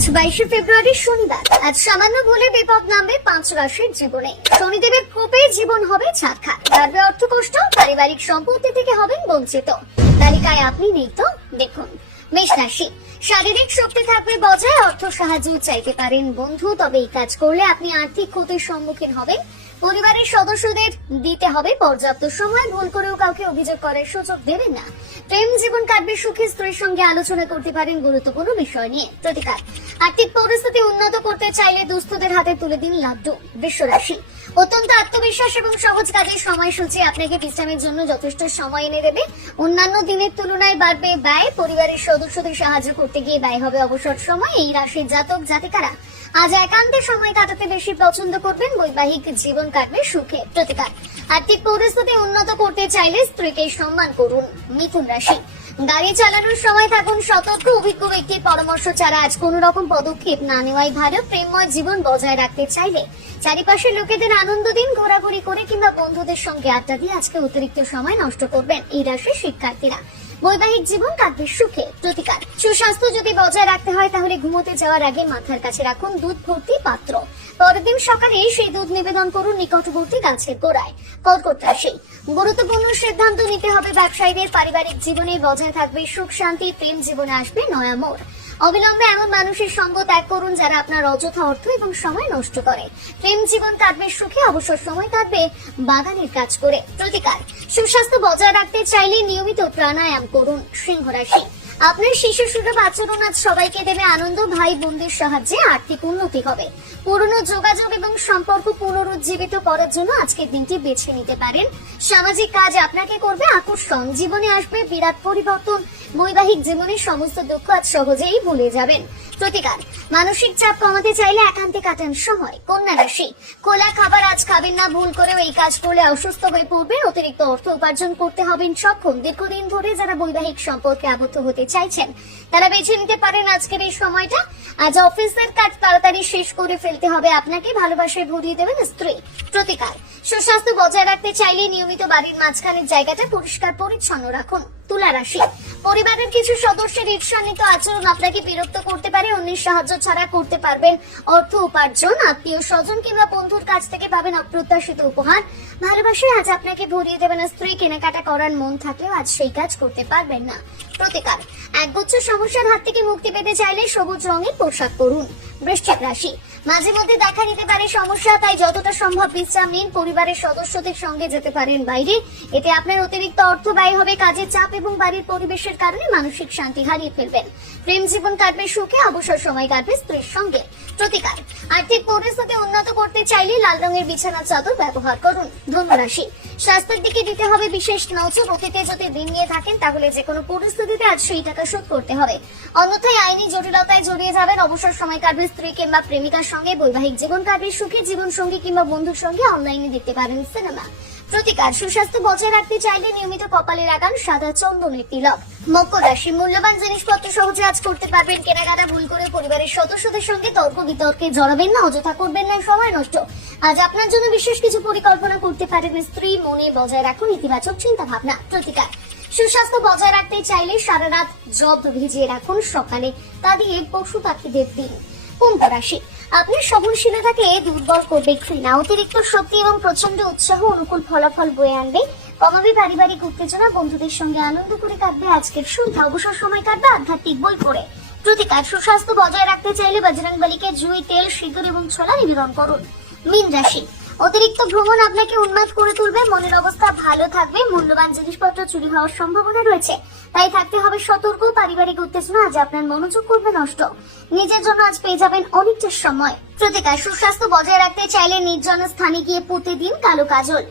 আজ বাইশে ফেব্রুয়ারি শনিবার। আজ সামান্য ভুলে বিপদ নামবে পাঁচ রাশির জীবনে। শনিদেবের কোপে জীবন হবে ছাড়খা পারিবারিক সম্পত্তি থেকে হবেন বঞ্চিত। তালিকায় আপনি নেই তো? দেখুন। মেষ রাশি। শারীরিক শক্তি থাকবে বজায়, অর্থ সাহায্য চাইতে পারেন বন্ধু, তবে এই কাজ করলে আপনি আর্থিক ক্ষতির সম্মুখীন হবেন। পরিবারের সদস্যদের দিতে হবে পর্যাপ্ত সময়, ভুল করেও কাউকে অভিযোগ করার সুযোগ দেবেন না। প্রেম জীবন কাটবে সুখী স্ত্রীর সঙ্গে আলোচনা করতে পারেন গুরুত্বপূর্ণ বিষয় নিয়ে। প্রতিকার। আর্থিক পরিস্থিতি উন্নত করতে চাইলে দুস্থদের হাতে তুলে দিন লাড্ডু। বিশ্বরাশি। অত্যন্ত আত্মবিশ্বাস এবং সহজ কাজের সময়সূচি আপনাকে বিশ্রামের জন্য যথেষ্ট সময় এনে দেবে। অন্যান্য দিনের তুলনায় বাড়বে ব্যয়। পরিবারের সদস্যদের সাহায্য করতে গিয়ে ব্যয় হবে অবসর সময়। এই রাশির জাতক জাতিকারা আজ একান্তে সময় কাটাতে বেশি পছন্দ করবেন। বৈবাহিক জীবন কাটবে সুখে প্রতিকার। আর্থিক পরিস্থিতি উন্নত করতে চাইলে স্ত্রীকে সম্মান করুন। মিথুন রাশি। গাড়ি চালানোর সময় থাকুন, সতর্ক অভিজ্ঞ ব্যক্তির পরামর্শ ছাড়া আজ কোন রকম পদক্ষেপ না নেওয়াই ভালো। প্রেমময় জীবন বজায় রাখতে চাইলে চারিপাশের লোকেদের আনন্দ দিন, ঘোরাঘুরি করে কিংবা বন্ধুদের সঙ্গে আড্ডা দিয়ে আজকে অতিরিক্ত সময় নষ্ট করবেন। এই রাশির শিক্ষার্থীরা। বৈবাহিক জীবন কাটবে সুখে। প্রতিকার সুস্বাস্থ্য যদি বজায় রাখতে হয়, তাহলে ঘুমোতে যাওয়ার আগে মাথার কাছে রাখুন দুধ ভর্তি পাত্র। পরের দিন সকালে সেই দুধ নিবেদন করুন নিকটবর্তী গাছের গোড়ায়। কর্কট রাশি গুরুত্বপূর্ণ সিদ্ধান্ত নিতে হবে ব্যবসায়ীদের। পারিবারিক জীবনে বজায় থাকবে সুখ, শান্তি, প্রেম জীবনে আসবে নয়া মোড়। অবিলম্বে এমন মানুষের সঙ্গ ত্যাগ করুন যারা আপনার অযথা অর্থ এবং সময় নষ্ট করে। প্রেম জীবন কাটবে সুখে, অবসর সময় কাটবে বাগানের কাজ করে। প্রতিকার। সুস্বাস্থ্য বজায় রাখতে চাইলে নিয়মিত প্রাণায়াম করুন সিংহ রাশি। আপনার শিশু সুলভ আচরণ আজ সবাইকে দেবে আনন্দ, ভাই বোনদের সাহায্যে আর্থিক উন্নতি হবে। পুরনো যোগাযোগ এবং সম্পর্ক পুনরুজ্জীবিত করার জন্য আজকের দিনটি বেছে নিতে পারেন। সামাজিক কাজ আপনাকে করবে আকর্ষণ। জীবনে আসবে বিরাট পরিবর্তন। বৈবাহিক জীবনের সমস্ত দুঃখ আজ সহজেই ভুলে যাবেন। প্রতিকার, মানসিক চাপ কমাতে চাইলে একান্তে কাটান সময়। কন্যা রাশি, খোলা খাবার আজ খাবেন না, ভুল করেও এই কাজ করলে অসুস্থ হয়ে পড়বেন অতিরিক্ত অর্থ উপার্জন করতে হবেন সক্ষম। দীর্ঘদিন ধরে যারা বৈবাহিক সম্পর্কে আবদ্ধ হতে চাইছেন। তারা বেছে নিতে পারেন আজকের এই সময়টা। আজ অফিসের কাজ তাড়াতাড়ি শেষ করে ফেলতে হবে আপনাকে। ভালোবাসায় ভরিয়ে দেবেন স্ত্রী। প্রতিকার। সুস্বাস্থ্য বজায় রাখতে চাইলে নিয়মিত বাড়ির মাঝখানের জায়গাটা পরিষ্কার পরিচ্ছন্ন রাখুন। তুলা রাশি। পরিবারের কিছু সদস্যের ঈর্ষান্বিত আচরণ আপনাকে বিরক্ত করতে পারে অন্যের সাহায্য ছাড়া করতে পারবেন। অর্থ উপার্জন, আত্মীয় স্বজন কিংবা বন্ধুর কাছ থেকে পাবেন অপ্রত্যাশিত উপহার। ভালোবাসায় আজ আপনাকে ভরিয়ে দেবেন স্ত্রী, কেনাকাটা করার মন থাকলেও আজ সেই কাজ করতে পারবেন না। প্রতিকার একগুচ্ছ সমস্যার হাত থেকে মুক্তি পেতে চাইলে সবুজ রঙের পোশাক পরুন। বৃশ্চিক রাশি, মাঝে মধ্যে দেখা দিতে পারে সমস্যা, তাই যতটা সম্ভব বিশ্রাম নিন। পরিবারের সদস্যদের সঙ্গে যেতে পারেন বাইরে। এতে আপনার অতিরিক্ত অর্থ ব্যয় হবে, কাজের চাপ এবং বাড়ির পরিবেশের কারণে মানসিক শান্তি হারিয়ে ফেলবেন। প্রেম জীবন কাটবে সুখে, অবসর সময় কাটবে স্ত্রীর সঙ্গে। প্রতিকার। আর্থিক পরিস্থিতি উন্নত করতে চাইলে লাল রঙের বিছানা চাদর ব্যবহার করুন। ধনুরাশি স্বাস্থ্যের দিকে দিতে হবে বিশেষ নজর। অতীতে যদি ঋণ নিয়ে থাকেন, তাহলে যে কোনো পরিস্থিতিতে আজ সেই টাকা শোধ করতে হবে। অন্যথায় আইনি জটিলতায় জড়িয়ে যাবেন, অবসর সময় কাটবে স্ত্রী কিংবা প্রেমিকার সঙ্গে। বৈবাহিক জীবন কাটবে সুখে জীবন সঙ্গী কিংবা বন্ধুর সঙ্গে অনলাইনে দেখতে পারেন সিনেমা। প্রতিকার, সুস্বাস্থ্য বজায় রাখতে চাইলে নিয়মিত কপালে লাগান সাদা চন্দনের তিলক। মকর রাশি মূল্যবান জিনিসপত্র সহজে আজ করতে পারবেন। কেনাকাটা ভুল করে পরিবারের সদস্যদের সঙ্গে তর্ক বিতর্কে জড়াবেন না, অযথা করবেন না, সময় নষ্ট। আজ আপনার জন্য বিশেষ কিছু পরিকল্পনা করতে পারেন স্ত্রী, মনে বজায় রাখুন ইতিবাচক চিন্তা ভাবনা প্রতিকার, সুস্বাস্থ্য বজায় রাখতে চাইলে সারা রাত জব ভিজিয়ে রাখুন সকালে। তা দিয়ে পশু পাখিদের দিন। কুম্ভ রাশি আপনার সহনশীলতাকে দুর্বল করবে ঘৃণা, অতিরিক্ত শক্তি এবং প্রচণ্ড উৎসাহ অনুকূল ফলাফল বয়ে আনবে। কমাবে পারিবারিক উত্তেজনা, বন্ধুদের সঙ্গে আনন্দ করে কাটবে আজকের সন্ধ্যা, অবসর সময় কাটবে আধ্যাত্মিক বই পড়ে। প্রতিকার, সুস্বাস্থ্য বজায় রাখতে চাইলে বজরং বলিকে জুই, তেল, সিঁদুর এবং ছোলা নিবেদন করুন। মীন রাশি অতিরিক্ত ভ্রমণ আপনাকে উন্মাদ করে তুলবে, মনের অবস্থা ভালো থাকবে, মূল্যবান জিনিসপত্র চুরি হওয়ার সম্ভাবনা রয়েছে। তাই থাকতে হবে সতর্ক, পারিবারিক উত্তেজনা আজ আপনার মনোযোগ করবে নষ্ট। নিজের জন্য আজ পেয়ে যাবেন অনেকটা সময়। প্রতিকার, সুস্বাস্থ্য বজায় রাখতে চাইলে নির্জন স্থানে গিয়ে পুঁতে দিন কালো কাজল।